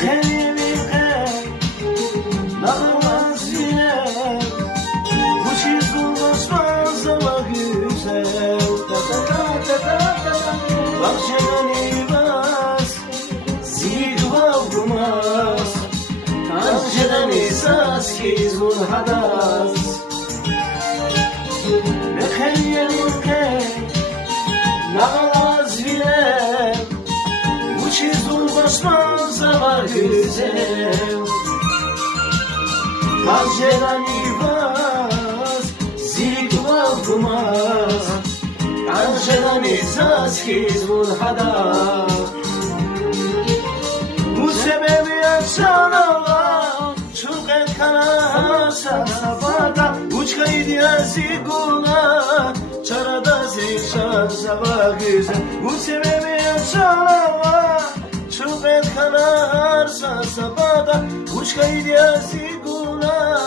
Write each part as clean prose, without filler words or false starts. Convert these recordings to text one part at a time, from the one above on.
خیلی nağılmaz yine. Bu çizgi basmaz ama güzel. Bahçeden bas, zil vurmaz. Bahçeden esas kizun hadas. Ne khayr nağılmaz yine. Bu çizgi basmaz ama güzel. Bahçeden bas, zil vurmaz. Bahçeden esas kizun hadas. Bu sebebi yaşananlar çok kanarsa sabahda uç kaydı yazıkuna çarada zeyşan sabah güzel. Bu sebebi yaşananlar çok kanarsa sabahda uç kaydı yazıkuna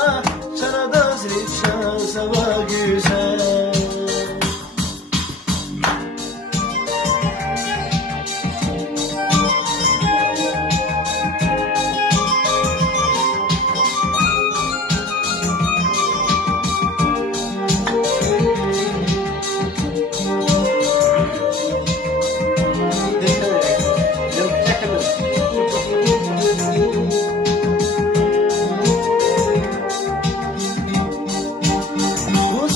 çarada zeyşan sabah güzel.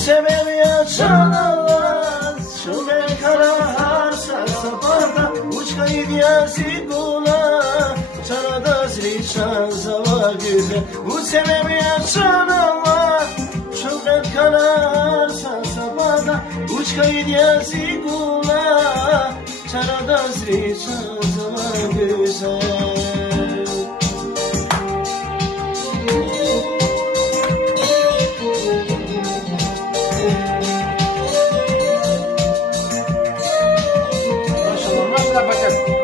Sebebi yaşanamaz. Şu kararsa sabahda uç kayıp yazıkuna çarada zeyşan sabah güzel. Bu sebebi yaşanamaz. Şu kararsa sabahda uç kayıp yazıkuna çarada zeyşan sabah güzel. Maşallah, nasıl yapacak?